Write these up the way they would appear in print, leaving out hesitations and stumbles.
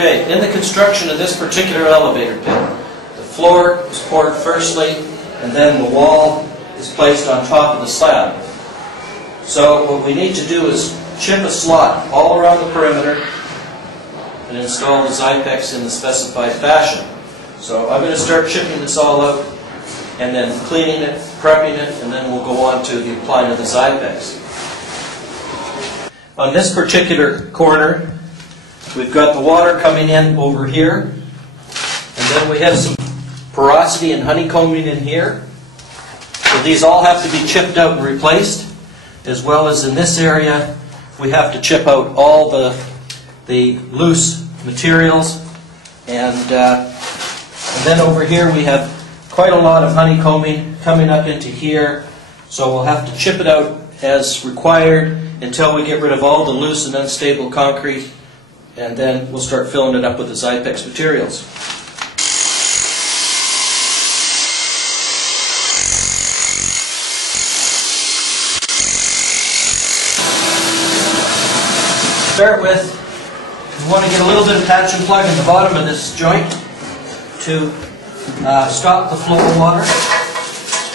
Okay, in the construction of this particular elevator pit, the floor is poured firstly, and then the wall is placed on top of the slab. So what we need to do is chip a slot all around the perimeter and install the Xypex in the specified fashion. So I'm going to start chipping this all out and then cleaning it, prepping it, and then we'll go on to the applying of the Xypex. On this particular corner, we've got the water coming in over here, and then we have some porosity and honeycombing in here. So these all have to be chipped out and replaced, as well as in this area we have to chip out all the loose materials, and then over here we have quite a lot of honeycombing coming up into here, so we'll have to chip it out as required until we get rid of all the loose and unstable concrete, and then we'll start filling it up with the Xypex materials. To start with, we want to get a little bit of patch and plug in the bottom of this joint to stop the flow of water,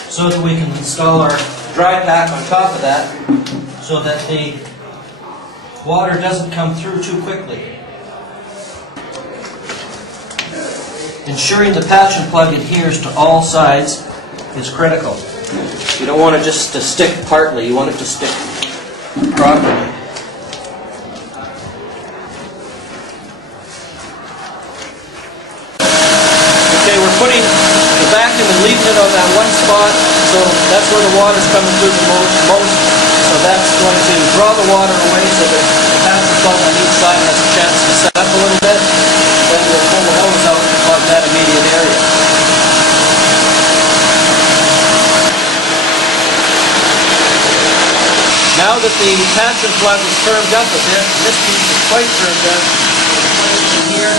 so that we can install our dry pack on top of that, so that the water doesn't come through too quickly. Ensuring the patch and plug adheres to all sides is critical. You don't want it just to stick partly, you want it to stick properly. Okay, we're putting the vacuum and leaving it on that one spot, so that's where the water's coming through the most. So that's going to draw the water away so that the patch and plug on each side has a chance to set up a little bit. Then we'll pull the hose out and plug that immediate area. Now that the patch and plug is firmed up a bit, this piece is quite firmed up, we'll put it in here.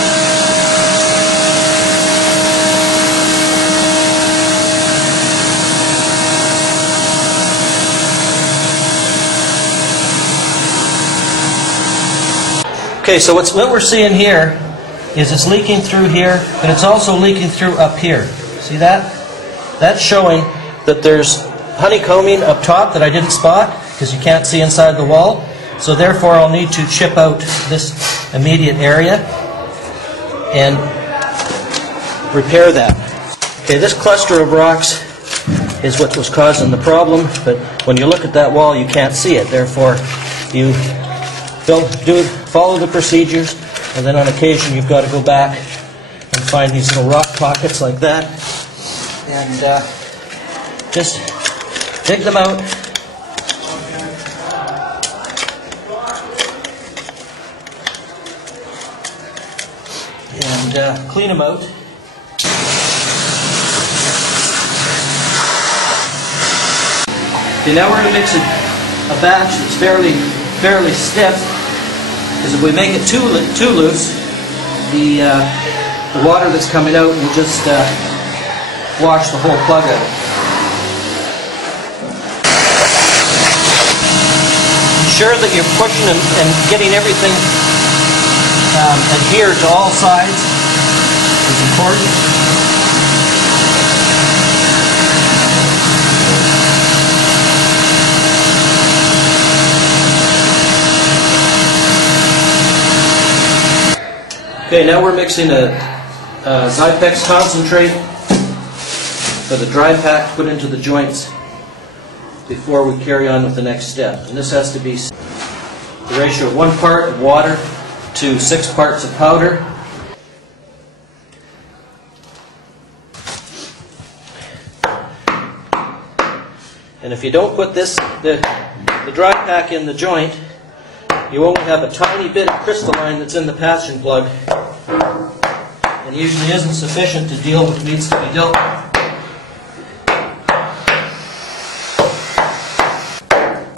Okay, so what we're seeing here is it's leaking through here, but it's also leaking through up here. See that? That's showing that there's honeycombing up top that I didn't spot because you can't see inside the wall. So therefore I'll need to chip out this immediate area and repair that. Okay, this cluster of rocks is what was causing the problem, but when you look at that wall you can't see it. Therefore you follow the procedures, and then on occasion you've got to go back and find these little rock pockets like that, and just dig them out. And clean them out. Okay, now we're going to mix a batch that's fairly stiff, because if we make it too loose, the water that's coming out will just wash the whole plug out. Ensure that you're pushing and getting everything adhered to all sides is important. Okay, now we're mixing a Xypex concentrate for the dry pack to put into the joints before we carry on with the next step. And this has to be the ratio of 1 part of water to 6 parts of powder. And if you don't put the dry pack in the joint, you only have a tiny bit of crystalline that's in the patch and plug, and usually isn't sufficient to deal with what needs to be dealt with.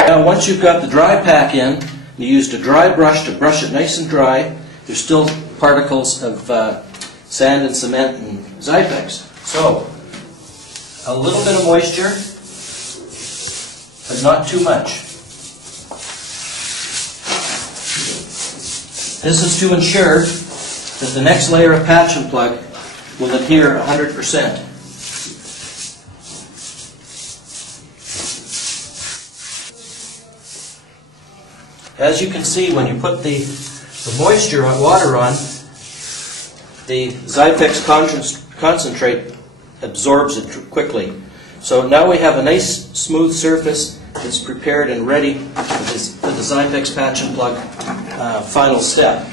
Now once you've got the dry pack in, you used a dry brush to brush it nice and dry. There's still particles of sand and cement and Xypex. So a little bit of moisture, but not too much. This is to ensure that the next layer of patch and plug will adhere 100%. As you can see, when you put the moisture on water on, the Xypex concentrate absorbs it quickly. So now we have a nice smooth surface that's prepared and ready for the Xypex patch and plug final step.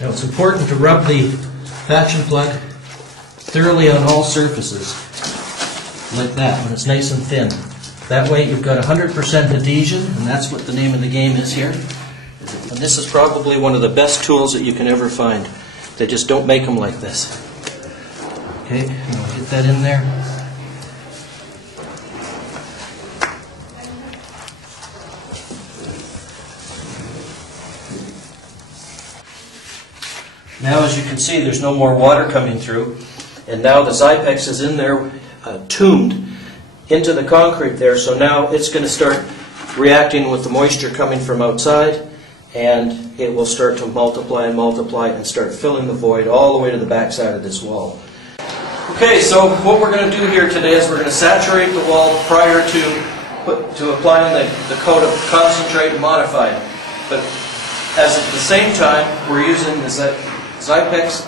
Now it's important to rub the patch and plug thoroughly on all surfaces, like that, when it's nice and thin. That way you've got 100% adhesion, and that's what the name of the game is here. And this is probably one of the best tools that you can ever find. They just don't make them like this. Okay, and I'll get that in there. Now, as you can see, there's no more water coming through, and now the Xypex is in there, tuned into the concrete there, so now it's going to start reacting with the moisture coming from outside, and it will start to multiply and multiply and start filling the void all the way to the back side of this wall. Okay, so what we're going to do here today is we're going to saturate the wall prior to applying the coat of concentrate and modified. But at the same time, we're using the Xypex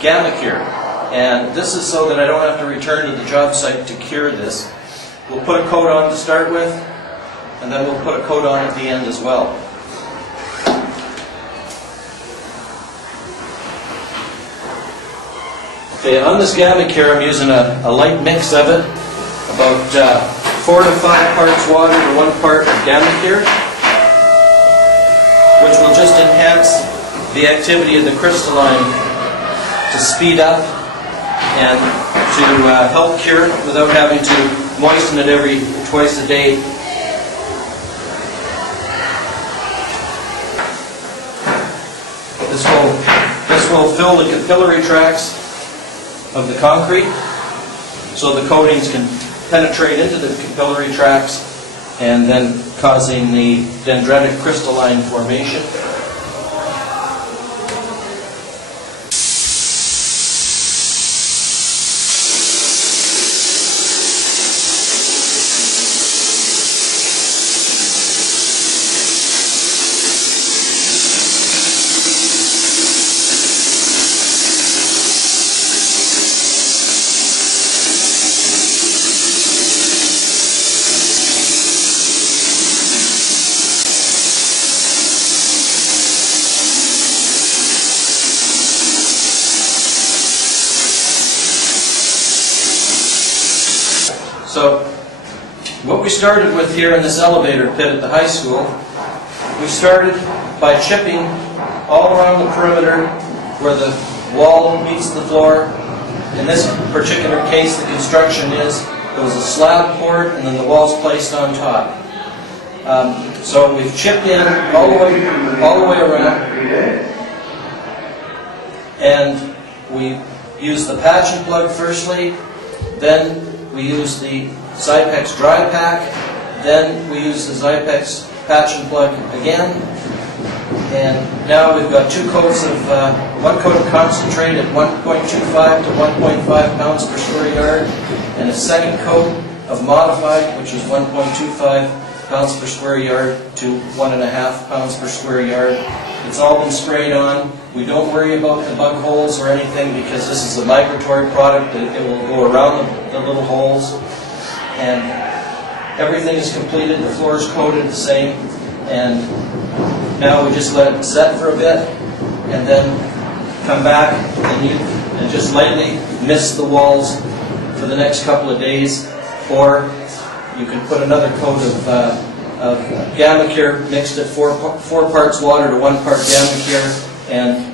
Gamma Cure. And this is so that I don't have to return to the job site to cure this. We'll put a coat on to start with, and then we'll put a coat on at the end as well. Okay, on this Gamma Cure I'm using a light mix of it, about 4 to 5 parts water to 1 part of Gamma Cure, which will just enhance the activity of the crystalline to speed up and to help cure it without having to moisten it twice a day. This will fill the capillary tracts of the concrete, so the coatings can penetrate into the capillary tracts and then causing the dendritic crystalline formation. So, what we started with here in this elevator pit at the high school, we started by chipping all around the perimeter where the wall meets the floor. In this particular case, the construction is there was a slab poured and then the walls placed on top. So we've chipped in all the way around, and we use the patch and plug firstly, then we use the Xypex dry pack, then we use the Xypex patch and plug again, and now we've got 2 coats of, 1 coat of concentrate at 1.25 to 1.5 pounds per square yard, and a second coat of modified, which is 1.25 pounds per square yard to 1.5 pounds per square yard. It's all been sprayed on. We don't worry about the bug holes or anything because this is a migratory product. It will go around the little holes. And everything is completed. The floor is coated the same. And now we just let it set for a bit and then come back and just lightly mist the walls for the next couple of days. Or you can put another coat of Gamma Cure mixed at 4 parts water to 1 part Gamma Cure, and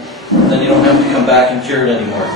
then you don't have to come back and cure it anymore.